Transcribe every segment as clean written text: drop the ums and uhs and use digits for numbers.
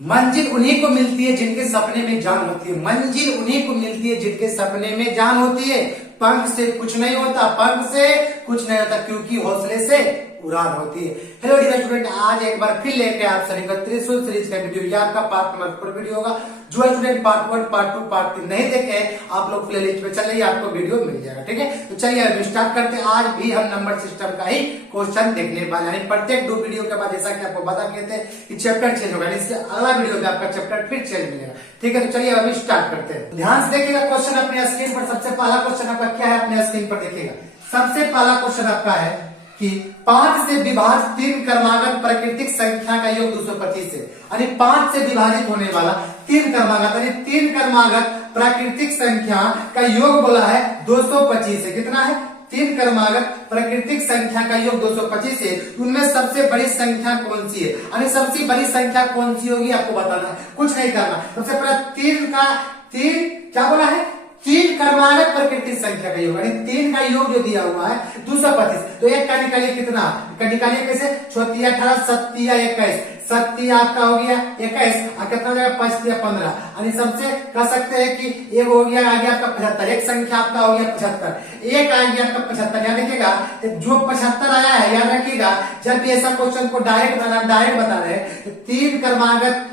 मंजिल उन्हीं को मिलती है जिनके सपने में जान होती है। मंजिल उन्हीं को मिलती है जिनके सपने में जान होती है। पंख से कुछ नहीं होता, पंख से कुछ नहीं होता, क्योंकि हौसले से उड़ान होती है। हेलो डियर स्टूडेंट, आज एक बार फिर लेके आप सभी का त्रिशूल सीरीज का वीडियो, ये आपका पार्ट नंबर 4 वीडियो होगा। जो स्टूडेंट पार्ट 1, पार्ट 2, पार्ट 3 नहीं देखे आप लोग प्लेलिस्ट पे चल रही है, आपको वीडियो मिल जाएगा। ठीक है, तो चलिए अभी स्टार्ट करते हैं। आज भी हम नंबर सिस्टम का ही क्वेश्चन देखने वाले हैं। प्रत्येक 2 वीडियो के बाद जैसा कि आपको बता कहते हैं कि चैप्टर चेंज होगा, इसके अगला वीडियो में आपका चैप्टर फिर चेंज मिलेगा। ठीक है, तो चलिए अभी स्टार्ट करते हैं। ध्यान से देखिएगा क्वेश्चन अपने स्क्रीन पर। सबसे पहला क्वेश्चन आपका क्या है, अपने स्क्रीन पर देखिएगा। सबसे पहला क्वेश्चन आपका है कि 5 से विभाजित 3 क्रमागत प्राकृतिक संख्या का योग 225 है। यानी 5 से विभाजित होने वाला 3 क्रमागत, यानी 3 क्रमागत प्राकृतिक संख्या का योग बोला है 225 है। कितना है? 3 क्रमागत प्राकृतिक संख्या का योग 225 है। उनमें सबसे बड़ी संख्या कौन सी है? यानी सबसे बड़ी संख्या कौन सी होगी आपको बताना है, कुछ नहीं करना। सबसे पहले 3 क्या बोला है? 3 क्रमागत प्राकृतिक संख्या का योग, यानी 3 का योग जो दिया हुआ है 225। तो एक का निकालिए, कितना का निकालिए? कैसे? 6 18 7 21, 7 आपका हो गया 21, और कितना हो जाएगा? 5 15। यानी सबसे कह सकते हैं कि एक हो गया, आ गया आपका 75। एक संख्या आपका हो गया 75, एक आ गया आपका 75। याद रखिएगा, जो 75 आया है, याद रखिएगा जब भी ऐसा क्वेश्चन को डायरेक्ट बता रहे हैं तो 3 क्रमागत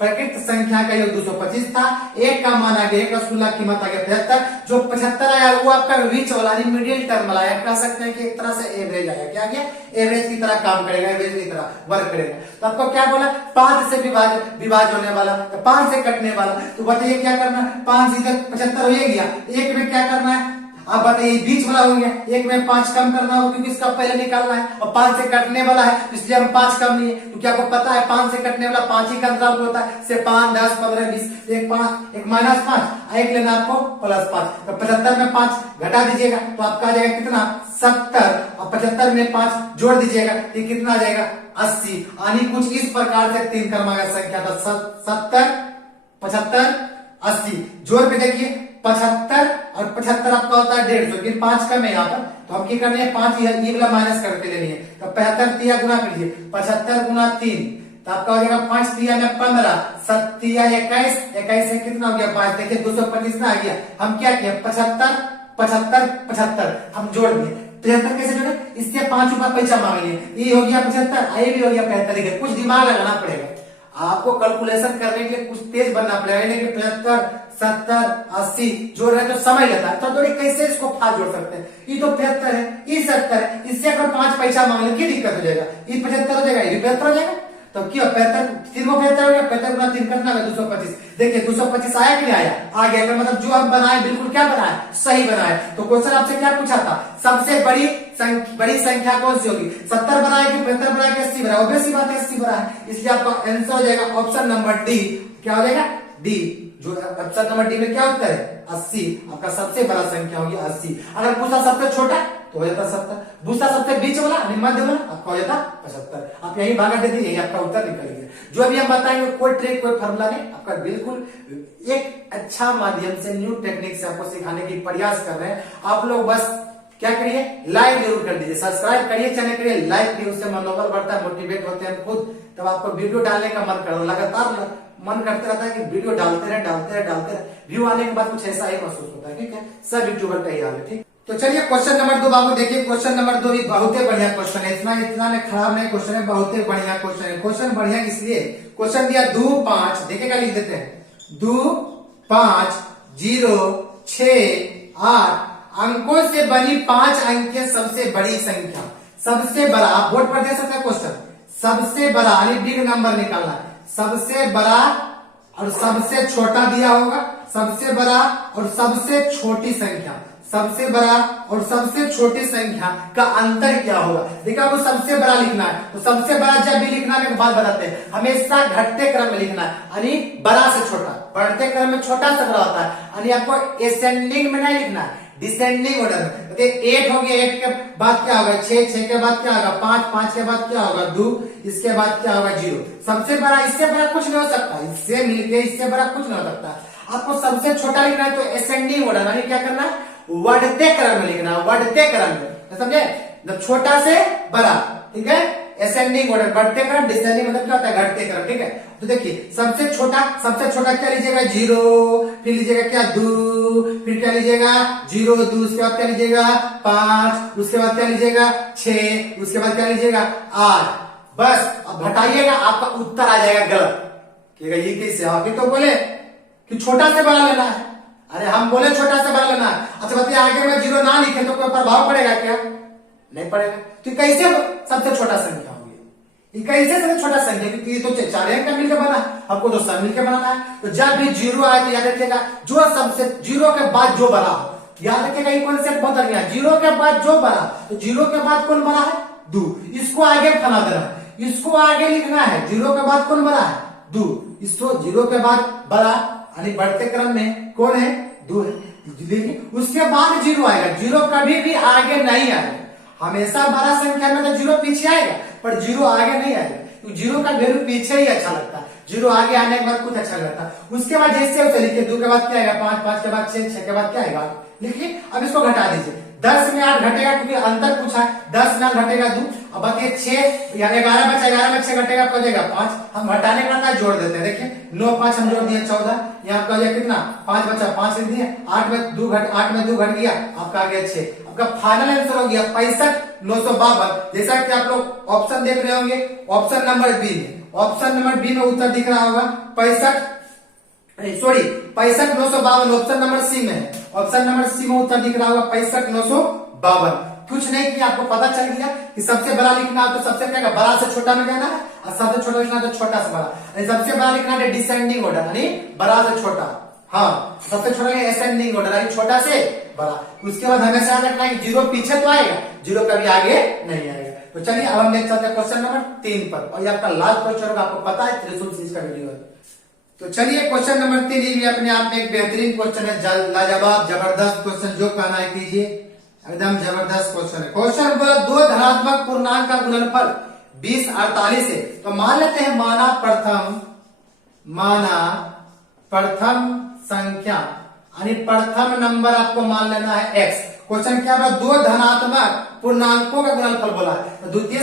प्राकृतिक संख्या का योग 225 था। एक का मान आ गया 1, रसगुल्ला कीमत आ गया 75। जो 75 आया वो आपका रिच वाला मिडिल टर्म वाला है, कह सकते हैं कि एक तरह से एवरेज आया। क्या गया? एवरेज की तरह काम करेगा, एवरेज की तरह वर्क करेगा। तो आपको क्या बोला? 5 से विभाज होने वाला, तो 5 से कटने वाला। तो बताइए क्या करना है? 5 इधर 75 हो गया, एक में क्या करना है? आप बताइए, बीच वाला हो गया, एक में 5 कम करना होगा क्योंकि इसका पहले निकालना है, और 5 से कटने वाला है इसलिए हम 5 कम लिए। तो क्या आपको पता है 5 से कटने वाला 5 ही का अंतराल होता है, से 5 10 15 20, एक 5 एक -5, एक लेना आपको +5। तो 75 में 5 घटा दीजिएगा तो आपका आ जाएगा कितना? 70, और 75 में 5 जोड़ दीजिएगा तो कितना आ जाएगा? 80। यानी कुछ इस प्रकार से 3 क्रमागत संख्या था 70 75 80। जोड़ के देखिए 75 और 75 आपका होता है 150, लेकिन 5 कम है यहाँ पर, तो हम क्या करने हैं? 5 ये वाला माइनस करके लेनी है। तो 75 तिया गुना कीजिए, 75 गुना 3, तो आपका हो जाएगा 5 तिया में 15, 7 तिया 21, 21 से कितना हो गया? 5। देखिए 225 में आ गया। हम क्या किया? 75 75 75 हम जोड़ दिए। 75 कैसे जोड़े? इससे 5 रुपया पैसा मांग लिए, ये हो गया 75, ये भी हो गया 75। देखिए कुछ दिमाग लगाना पड़ेगा आपको, कैलकुलेशन करने के लिए कुछ तेज बनना पड़ेगा। यानी कि 75 70 80 जोड़ रहे तो समय लेता है, तो थोड़ी कैसे इसको फास्ट जोड़ सकते हैं? ये तो 75 है, ये 70 है, इससे अगर 5 पैसा मांग ले, क्या दिक्कत हो जाएगा? ये 75 हो जाएगा, ये 75 हो जाएगा। तो क्यों 75 3 को 75 हो गया, 75 गुना 3 कितना है? 225। देखिए 225 आया कि नहीं आया? आ गया। तो मतलब जो हम बनाए बिल्कुल क्या बनाए? सही बनाए। तो क्वेश्चन आपसे क्या पूछा था? सबसे बड़ी संख्या कौन सी होगी? 70 बनाए कि 75 बनाए कि 80 बनाए? ऑब्वियस सी बात है 80 बना है, इसलिए आपका आंसर हो जाएगा ऑप्शन नंबर डी। क्या हो जाएगा? डी। जो ऑप्शन नंबर डी में क्या उत्तर है? 80। आपका सबसे बड़ा संख्या होगी 80। अगर पूछा सबसे छोटा तो हो जाता 70, पूछा सबसे बीच वाला मध्य वाला आपका हो जाता 75। आप यही भागा दे दीजिए, आपका उत्तर निकल गया। जो भी हम बताएंगे कोई ट्रिक कोई फॉर्मूला नहीं, आपका बिल्कुल एक अच्छा माध्यम से न्यू टेक्निक से आपको सिखाने की प्रयास कर रहे हैं। आप लोग बस क्या करिए? लाइक जरूर कर दीजिए, सब्सक्राइब करिए, चैनल करिए लाइक भी, उससे मनोबल बढ़ता है, मोटिवेट होते हैं खुद। तब आपको वीडियो डालने का मन कर लगातार मन करते रहता है कि वीडियो डालते रहे। व्यू आने के बाद कुछ ऐसा ही महसूस होता है। ठीक है, सब यूट्यूबर का ही हाल है। ठीक, तो चलिए क्वेश्चन नंबर 2 बाबू देखिए। क्वेश्चन नंबर 2 भी बहुत ही बढ़िया क्वेश्चन है, इतना खराब नहीं क्वेश्चन है, बहुत ही बढ़िया क्वेश्चन है। क्वेश्चन बढ़िया इसलिए, क्वेश्चन दिया 2 5, देखिएगा लिख देते हैं 2 5 0 6 8 अंकों से बनी 5 अंक की सबसे बड़ी संख्या। सबसे बड़ा, आप बोर्ड पर दे सकते हैं क्वेश्चन। सबसे बड़ा यानी बिग नंबर निकालना है। सबसे बड़ा और सबसे छोटा दिया होगा, सबसे बड़ा और सबसे छोटी संख्या। सबसे बड़ा और सबसे छोटी संख्या का अंतर क्या होगा? देखिए आपको सबसे बड़ा लिखना है, तो सबसे बड़ा जब भी लिखना है बात बताते हैं, हमेशा घटते क्रम में लिखना है, यानी बड़ा से छोटा। बढ़ते क्रम में छोटा से बड़ा होता है, यानी आपको एसेंडिंग में नहीं लिखना है, डिसेंडिंग ऑर्डर में। तो 8 हो गया, 8 के बाद क्या होगा? 6, 6 के बाद क्या होगा? 5, 5 के बाद क्या होगा? 2, इसके बाद क्या होगा? 0। सबसे बड़ा, इससे बड़ा कुछ नहीं हो सकता, इससे मिलके इससे बड़ा कुछ नहीं हो सकता। आपको सबसे छोटा लिखना है तो एसेंडिंग ऑर्डर, यानी क्या करना है? बढ़ते क्रम में लिखना, बढ़ते क्रम में, समझे? छोटा से बड़ा, ठीक है, असेंडिंग ऑर्डर, बढ़ते क्रम, डिसेंडिंग मतलब क्या होता है घटते क्रम, ठीक है। तो देखिए सबसे छोटा क्या लीजिएगा 0, फिर लीजिएगा क्या 2, फिर क्या लीजिएगा 0 2, उसके बाद क्या लीजिएगा 5, उसके बाद क्या लीजिएगा 6, उसके बाद क्या लीजिएगा 8। बस अब घटाइएगा, आपका उत्तर आ जाएगा गलत। ये कैसे, आप तो बोले कि छोटा से बड़ा लेना है, अरे हम बोले छोटा से बड़ा लेना है। अच्छा बताइए आगे में 0 ना लिखे तो कोई प्रभाव पड़ेगा क्या? नहीं पड़ेगा। तो कैसे सबसे छोटा संख्या होगी, कैसे सबसे छोटा संख्या, क्योंकि ये तो 4 अंक का मिलकर बना, आपको तो सब मिलकर बनाना है। तो जब भी 0 आए तो याद रखिएगा जो सबसे 0 के बाद जो बड़ा हो, याद रखिएगा ये कॉन्सेप्ट बहुत बढ़िया है। 0 के बाद जो बड़ा, तो 0 के बाद कौन बड़ा है 2, इसको आगे फना देना है, इसको आगे लिखना है। 0 के बाद कौन बड़ा है 2, इसको 0 के बाद बड़ा यानी बढ़ते क्रम में कौन है 2 है। उसके बाद 0 आएगा, 0 कभी भी आगे नहीं आएगा, हमेशा बड़ा संख्या में तो 0 पीछे आएगा पर 0 आगे नहीं आएगा, क्योंकि 0 का वैल्यू पीछे ही अच्छा लगता है, 0 आगे आने के बाद कुछ अच्छा लगता है। उसके बाद जैसे उसे लिखिए 2 के बाद क्या आएगा 5, 5 के बाद 6, 6 के बाद क्या आएगा लिखिए। अब इसको घटा दीजिए, 10 में 8 घटेगा क्योंकि अंतर पूछा है, 10 में 8 घटेगा 2, अब बाकी 6 या 11 बचा, 11 में 6 घटेगा तो हो जाएगा 5। हम घटाने का ना जोड़ देते हैं, देखिए 9 5 हम जोड़ दिए 14, यहाँ आपका हो जाएगा कितना 5 बचा 5 लिख दिए, 8 में 2 घट गया, आपका आ गया 6। आपका फाइनल आंसर हो गया 65,952। जैसा कि आप लोग ऑप्शन देख रहे होंगे, ऑप्शन नंबर बी में उत्तर दिख रहा होगा 65,952। ऑप्शन नंबर सी में है, ऑप्शन नंबर सी में उत्तर दिख रहा होगा 65,952। कुछ नहीं किया, आपको पता चल गया कि सबसे बड़ा लिखना है तो सबसे क्या बड़ा से छोटा में जाना है, और सबसे छोटा लिखना है तो छोटा से बड़ा। सबसे बड़ा लिखना है डिसेंडिंग ऑर्डर यानी बड़ा से छोटा, हाँ सबसे छोटा असेंडिंग ऑर्डर यानी छोटा से बड़ा। उसके बाद हमेशा याद रखना है 0 पीछे तो आएगा, 0 कभी आगे नहीं आएगा। तो चलिए अब हम देख चलते हैं क्वेश्चन नंबर 3 पर, और ये आपका लास्ट क्वेश्चन होगा, आपको पता है त्रिशूल सीरीज का वीडियो है। तो चलिए क्वेश्चन नंबर 3 भी अपने आप में एक बेहतरीन क्वेश्चन है, लाजवाब जबरदस्त क्वेश्चन, जो कहना है कीजिए, एकदम जबरदस्त क्वेश्चन है। क्वेश्चन बोला 2 धनात्मक पूर्णांक का गुणनफल 20 48 है। तो मान लेते हैं माना प्रथम संख्या यानी प्रथम नंबर आपको मान लेना है x। क्वेश्चन क्या बोला 2 धनात्मक पूर्णांकों का गुणनफल बोला है, तो द्वितीय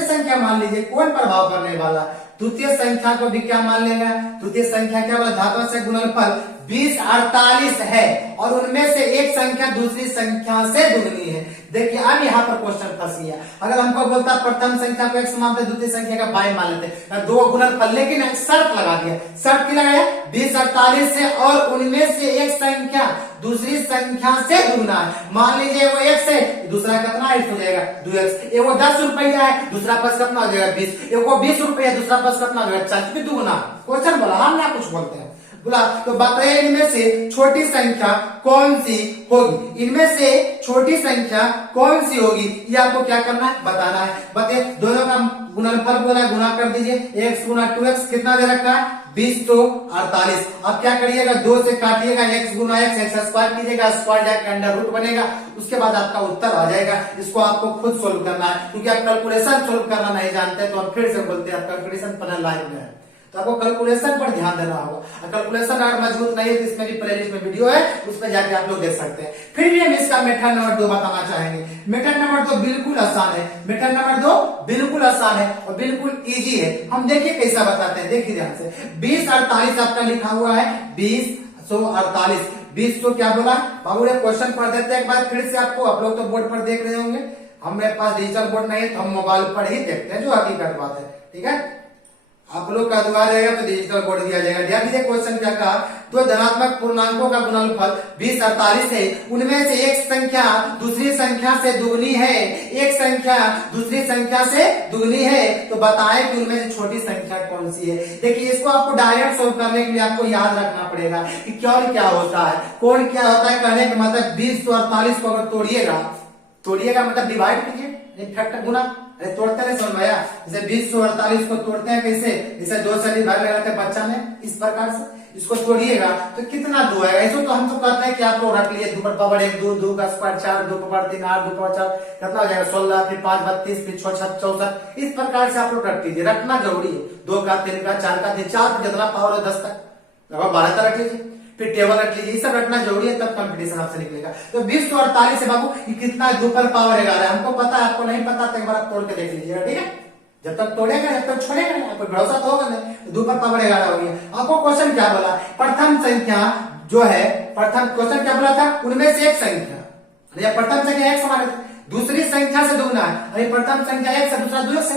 संख्या मान लीजिए, कौन प्रभाव करने वाला, द्वितीय संख्या को भी क्या मान लेगा, द्वितीय संख्या क्या बोला धातु से गुणनफल 20 48 है, और उनमें से एक संख्या दूसरी संख्या से दुगनी है। देखिए अब यहाँ पर क्वेश्चन फंस गया, अगर हमको बोलता प्रथम संख्या को x मानते, द्वितीय संख्या का y मान लेते, 2 गुणनफल, लेकिन शर्त लगा दिया, शर्त की लगाया 20 48 से, और उनमें से एक संख्या दूसरी संख्या से दुगना है। मान लीजिए वो x है, दूसरा कितना x हो जाएगा 2x, वो 10 रुपया है, दूसरा पक्ष कितना हो जाएगा 20, वो 20 रुपया, दूसरा पक्ष कितना हो जाएगा 40 भी दुगना। क्वेश्चन बोला, हम ना कुछ बोलते हैं, बोला तो बताइए इनमें से छोटी संख्या कौन सी होगी, इनमें से छोटी संख्या कौन सी होगी, ये आपको क्या करना है बताना है। बताइए दोनों का गुणनफल बोला, गुणा कर दीजिए, x गुना 2x कितना दे रखा है 20 तो 48। अब क्या करिएगा 2 से काटिएगा, x गुना x स्क्वायर कीजिएगा, स्क्वायर जाकर अंडर रूट बनेगा, उसके बाद आपका उत्तर आ जाएगा। इसको आपको खुद सोल्व करना है, क्योंकि आप कैलकुलेशन सोल्व करना नहीं जानते, तो हम फिर से बोलते हैं कैलकुलेशन पढ़ना लाइव में है, तो आपको कैलकुलेशन पर ध्यान देना होगा। कैलकुलेशन अगर मजबूत नहीं है तो इसमें भी प्लेलिस्ट में वीडियो है, उसमें जाके आप लोग देख सकते हैं। फिर भी हम इसका मेथड नंबर 2 बताना चाहेंगे। मेथड नंबर 2 बिल्कुल आसान है, मेथड नंबर 2 बिल्कुल आसान है और बिल्कुल इजी है। हम देखिए कैसा बताते हैं, देखिए ध्यान से। 20 48 आपका लिखा हुआ है 20 20 तो क्या बोला बाबू, क्वेश्चन पढ़ देते हैं एक बार फिर से आपको, आप लोग तो बोर्ड पर देख रहे होंगे, हमारे पास डिजिटल बोर्ड नहीं है तो हम मोबाइल पर ही देखते हैं, जो हकीकत बात है, ठीक है। आप लोग का दुआ रहेगा तो डिजिटल बोर्ड दिया जाएगा। ध्यान दीजिए क्वेश्चन क्या कहा, 2 धनात्मक पूर्णांकों का गुणनफल 20 48 है, उनमें से एक संख्या दूसरी संख्या से दुगनी है, एक संख्या दूसरी संख्या से दुगनी है, तो बताएं कि उनमें से छोटी संख्या कौन सी है। देखिए इसको आपको डायरेक्ट सोल्व करने के लिए आपको याद रखना पड़ेगा कि क्या होता है, कौन क्या होता है। कहने का मतलब 20 तो 48 को अगर तोड़िएगा मतलब डिवाइड कीजिए, फैक्टर गुना, अरे तोड़ते नहीं समझ आया, जैसे 20 से 48 को तोड़ते हैं कैसे, जैसे 2 से डिवाइड लगाते हैं बच्चा में, इस प्रकार से इसको तोड़िएगा तो कितना 2 आएगा। इसको तो हम तो कहते हैं कि आप लोग रख लिए 2 पर पावर 1 2 2 का स्क्वायर 4 2 पर 3 8 2 पर 4 कितना हो जाएगा 16, फिर 5 32, फिर 6 6 64, इस प्रकार से आप लोग रख लीजिए, रखना जरूरी है। 2 का 3 का 4 का 4 पर जितना पावर है 10 तक लगभग 12 तक रख लीजिए। फिर टेबल रख लीजिए, ये सब रखना जरूरी है, तब कंपटीशन आपसे निकलेगा। तो 2048 से बाबू ये कितना 2 पर पावर 11 है, हमको पता है, आपको नहीं पता तो एक बार आप तोड़ के देख लीजिएगा, ठीक है। जब तक तोड़ेगा जब तक छोड़ेगा नहीं, आपको भरोसा तो होगा नहीं। 2 पर पावर 11 हो गया। आपको क्वेश्चन क्या बोला, प्रथम संख्या जो है, प्रथम क्वेश्चन क्या बोला था, उनमें से एक संख्या, प्रथम संख्या 1 हमारे दूसरी संख्या से दुगना है, अरे प्रथम संख्या 1 से दूसरा 2 से,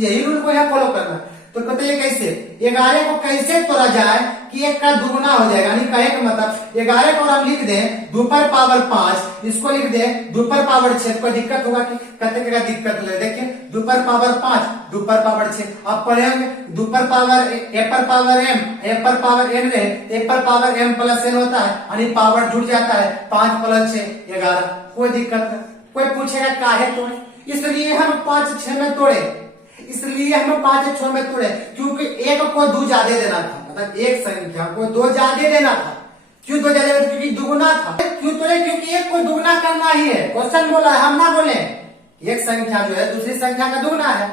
यही रूल को यहाँ फॉलो करना। तो कहते हैं कैसे 11 को कैसे तोड़ा जाए कि 1 का दुगुना हो जाएगा, यानी कहे का मतलब 11 को हम लिख दें 2 पर पावर 5, इसको लिख दें 2 पर पावर 6, कोई दिक्कत होगा कि कहते क्या दिक्कत ले, देखिए 2 पर पावर 5 2 पर पावर 6, आप पढ़ेंगे 2 पर पावर ए पर पावर एम, ए पर पावर एन रहे, ए पर पावर एम प्लस एन होता है, यानी पावर जुड़ जाता है, 5 प्लस 6 11, कोई दिक्कत नहीं। कोई पूछेगा काहे तोड़े, इसलिए हम 5 6 में तोड़े, इसलिए हमें 5 6 में तोड़े क्योंकि 1 को 2 ज्यादा देना था, मतलब एक संख्या को 2 ज्यादा देना था। क्यों 2 ज्यादा? क्योंकि दुगुना था। क्यों तोड़े? क्योंकि 1 को दुगुना करना ही है, क्वेश्चन बोला है, हम ना बोले। एक संख्या जो है दूसरी संख्या का दुगुना है,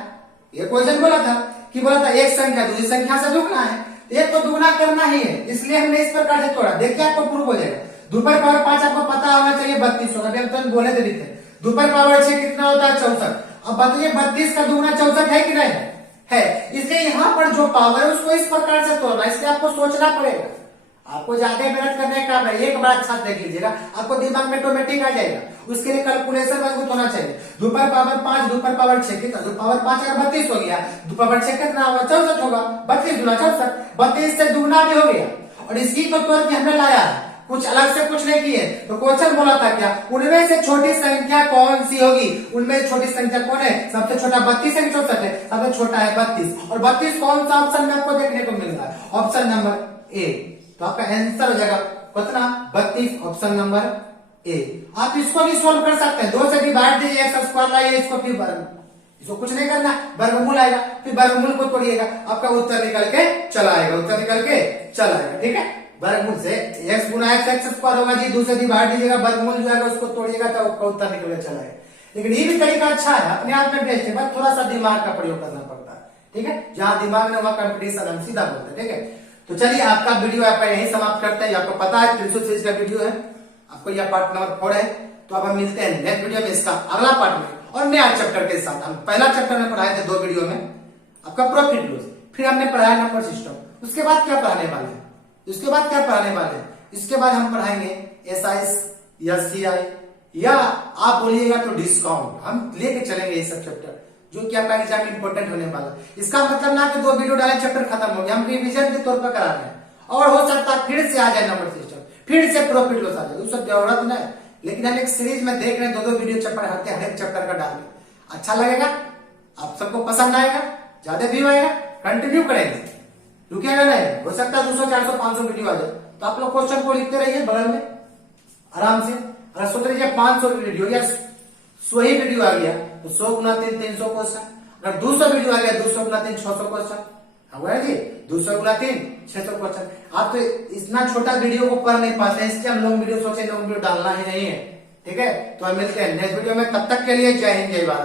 ये क्वेश्चन बोला था कि बोला था एक संख्या दूसरी संख्या से दुगुना है, 1 को दुगुना करना ही है, इसलिए हमने इस प्रकार से तोड़ा। देखिए आपको प्रूव हो जाएगा। 2 पर पावर 5 आपको पता होना चाहिए 32 होगा, हम तो बोले थे 2 पर पावर 6 कितना होता है 64। अब बताइए 32 का दुगुना 64 है कि नहीं है? इसलिए यहाँ पर जो पावर है उसको इस प्रकार से तोड़ना, इसलिए आपको सोचना पड़ेगा, आपको ज्यादा मेहनत करने का है। एक बार अच्छा देख लीजिएगा, आपको दिमाग में ऑटोमेटिक आ जाएगा। उसके लिए कैलकुलेशन मजबूत होना चाहिए। 2 पर पावर 5 2 पर पावर 6 कितना, 2 पावर 5 अगर 32 हो गया, 2 पावर 6 कितना होगा 64 होगा, 32 गुना 64, 32 से दुगुना भी हो गया। और इसी को तोड़ के हमने लाया है, कुछ अलग से कुछ नहीं किए। तो क्वेश्चन बोला था क्या, उनमें से छोटी संख्या कौन सी होगी, उनमें से छोटी संख्या कौन है, सबसे छोटा 32 है कि 64 है, सबसे छोटा है 32। और 32 कौन सा ऑप्शन में आपको देखने को मिल रहा है, ऑप्शन नंबर ए। तो आपका आंसर हो जाएगा कितना 32, ऑप्शन नंबर ए। आप इसको भी सोल्व कर सकते हैं, 2 से डिवाइड दीजिए, एक्स स्क्वायर लाइए, इसको फिर इसको कुछ नहीं करना, वर्गमूल आएगा, फिर वर्गमूल को तोड़िएगा, आपका उत्तर निकल के चला आएगा, उत्तर निकल के चला आएगा, ठीक है। वर्गमूल से x गुना x स्क्वायर होगा जी, 2 से डिवाइड दीजिएगा, वर्गमूल जो है उसको तोड़िएगा तो आपका उत्तर निकल के चला आएगा। लेकिन ये भी तरीका अच्छा है, अपने आप में बेस्ट है, बस थोड़ा सा दिमाग का प्रयोग करना पड़ता है, ठीक है। जहां दिमाग में वहां कंपटीशन, हम सीधा बोलते हैं, ठीक है। तो चलिए आपका वीडियो आपका यही समाप्त करते हैं। आपको पता है 300 सीरीज का वीडियो है, आपको यह पार्ट नंबर 4 है। तो अब हम मिलते हैं नेक्स्ट वीडियो में इसका अगला पार्ट में और नया चैप्टर के साथ। हम पहला चैप्टर में पढ़ाए थे 2 वीडियो में आपका प्रॉफिट लॉस, फिर हमने पढ़ाया नंबर सिस्टम। उसके बाद क्या पढ़ाने वाले हैं, उसके बाद क्या पढ़ाने वाले हैं, इसके बाद हम पढ़ाएंगे एसआई या सीआई, या आप बोलिएगा तो डिस्काउंट। हम लेके चलेंगे ये सब चैप्टर जो कि आपका एग्जाम इंपॉर्टेंट होने वाला है। इसका मतलब ना कि 2 वीडियो डाले चैप्टर खत्म हो गया, हम रिवीजन के तौर पर करा रहे हैं। और हो सकता है फिर से आ जाए नंबर सिस्टम, फिर से प्रॉफिट लॉस आ जाए, उससे जरूरत नहीं। लेकिन हम एक सीरीज में देख रहे हैं, 2-2 वीडियो चैप्टर हर एक चैप्टर का डाल रहे, अच्छा लगेगा, आप सबको पसंद आएगा, ज्यादा व्यू आएगा, कंटिन्यू करेंगे, रुकेगा नहीं। हो सकता है 200 400 500 वीडियो आ जाए, तो आप लोग क्वेश्चन को लिखते रहिए बगल में आराम से। अगर सोच लीजिए 500 वीडियो या 100 ही वीडियो आ गया तो 100 गुना 3 300 क्वेश्चन। अगर 200 वीडियो आ गया 200 गुना 3 600 क्वेश्चन, हुआ जी 200 गुना 3 600 क्वेश्चन। आप तो इतना छोटा वीडियो को पढ़ नहीं पाते, इसलिए हम लॉन्ग वीडियो सोचे लॉन्ग वीडियो डालना ही नहीं है, ठीक है। तो हम मिलते हैं नेक्स्ट वीडियो में, तब तक के लिए जय हिंद जय भारत।